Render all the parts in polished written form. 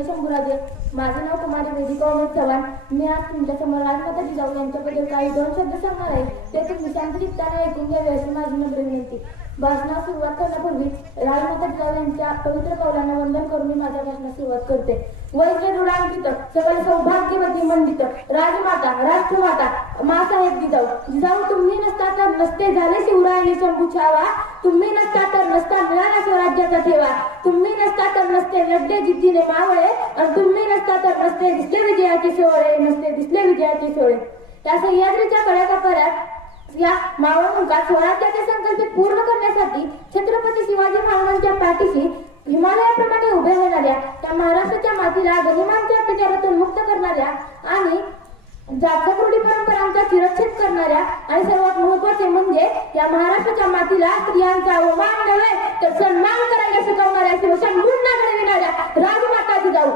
शंभूराजे, माझे नाव कुमारी वेदिका उमेश चव्हाण. मी आज तुमच्यासमोर राजमाता जिजाऊ यांच्याबद्दल काही दोन शब्द सांगणार आहे. ते तुम्ही शांतचित्ताने ऐकून घ्यावे अशी माझी नम्र विनंती. भाषणास सुरुवात करण्यापूर्वी राजमाता जिजाऊ यांच्या पवित्र पावलांना वंदन करून मी माझ्या भाषणास सुरुवात करते. वैद्यरुडांकित सकल सौभाग्यवती मंडित राजमाता राष्ट्रमाता मासाहेब जिजाऊ. जिजाऊ तुम्ही नसता तर नसते झाले शिवरायांनी शंभू छावा. तुम्ही नसता तर नसता मिळाला स्वराज्याचा ठेवा. तुम्ही नसता तर नसते लढले जिद्दीने मावळे. आणि तुम्ही नसता तर नसते दिसले विजयाचे सोहळे. नसते दिसले विजयाचे सोहळे. या सह्याद्रीच्या कड्याकपाऱ्यात या मावळमुखात स्वराज्याचे संकल्प पूर्ण करण्यासाठी छत्रपती शिवाजी महाराजांच्या पाठीशी हिमालयाप्रमाणे उभे राहणाऱ्या त्या महाराष्ट्राच्या मातीला गरिमांच्या अत्याचारातून मुक्त करणाऱ्या आणि जातक रूढी परंपरांचा चिरच्छेद करणाऱ्या आणि सर्वात महत्वाचे म्हणजे या महाराष्ट्राच्या मातीला स्त्रियांचा अवमान नव्हे तर सन्मान करायला शिकवणाऱ्या शिवशंभूंना घडविणाऱ्या राजमाता जिजाऊ.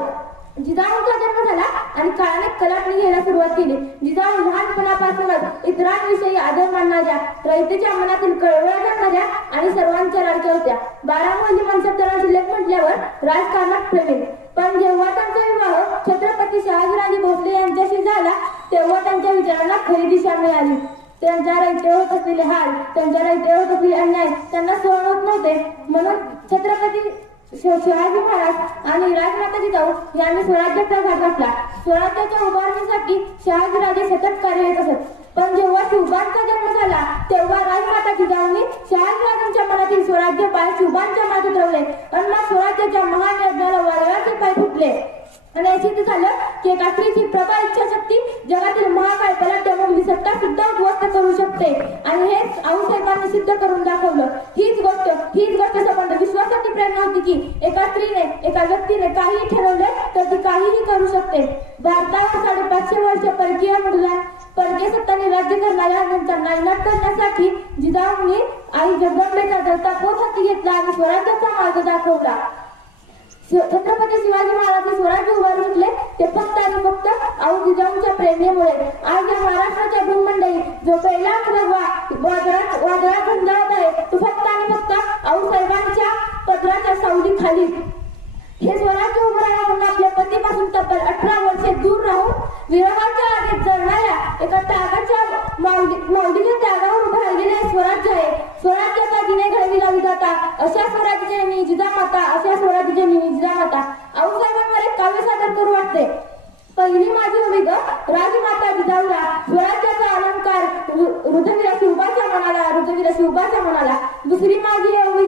जिजाऊंचा जन्म झाला आणि काळाने कलाटणी घ्यायला सुरुवात केली. जिजाऊ लहानपणापासूनच इतरांविषयी आदर मानणाऱ्या, रयतेच्या मनातील कळवळ करणाऱ्या आणि सर्वांच्या लाडक्या होत्या. 12 मुली मनसबदार शिल्लक म्हटल्यावर राजकारणात प्रवीण. पण जेव्हा त्यांचा विवाह छत्रपती शहाजीराजे भोसले यांच्याशी झाला तेव्हा त्यांच्या विचारांना खरी दिशा मिळाली. त्यांच्या रयतेवर होत असलेले हाल, त्यांच्या रयतेवर होत असलेले अन्याय त्यांना सहन होत नव्हते. म्हणून छत्रपती शिवाजी महाराज आणि राजमाता जिजाऊ यांनी स्वराज्याचा घाट घातला. स्वराज्याच्या उभारणीसाठी शहाजीराजे सतत कार्यरत असत. पण जेव्हा शिवबांचा जन्म झाला तेव्हा राजमाता जिजाऊंनी शहाजीराजांच्या मनातील स्वराज्य पाय शिवबांच्या माथ्यात ठेवले आणि मग स्वराज्याच्या महान यज्ञाला वादळाचे पाय फुटले. आणि सिद्ध झालं की एका स्त्रीची प्रबळ इच्छाशक्ती जगातील महाकाय पलाट्यामधली सत्ता सुद्धा उद्ध्वस्त करू शकते. आणि हेच आऊसाहेबांनी सिद्ध करून दाखवलं. हीच गोष्ट संबंध विश्वासाची प्रेरणा होती की एका स्त्रीने, एका व्यक्तीने काहीही ठरवले तर ती काहीही करू शकते. भारतावर 550 वर्ष परकीय मुघलां परकीय सत्तांनी राज्य करणाऱ्या नंतर नायनाट करण्यासाठी जिजाऊंनी आई जगदंबेचा दत्ता पोत हाती घेतला आणि स्वराज्याचा मार्ग दाखवला. छत्रपती शिवाजी महाराज स्वराज्य उभारून घेतले ते फक्त आणि फक्त आऊ जिजाऊंच्या प्रेरणेमुळे. आज या महाराष्ट्राच्या भूमंडळी जो पहिला वादळात गंजावत आहे तो फक्त आणि फक्त आऊ साहेबांच्या पदराच्या सावली खाली. हे स्वराज्य उभं राहून आपल्या पतीपासून तब्बल 18 वर्षे दूर राहून विरोधाच्या आगीत जळणाऱ्या एका त्यागाच्या माऊलीच्या त्यागावर उभं राहिलेले स्वराज्य आहे. स्वराज्याचा जिने घडविला विधाता अशा स्वराज्याची मी जिजामाता, अशा स्वराज्याची मी जिजामाता. आऊसाहेबांवर एक काव्य सादर करू वाटते. पहिली माझी उमेद राजमाता जिजाऊला स्वराज्याचा अलंकार रुद्रवीर शिवबाच्या मनाला, रुद्रवीर शिवबाच्या मनाला. दुसरी माझी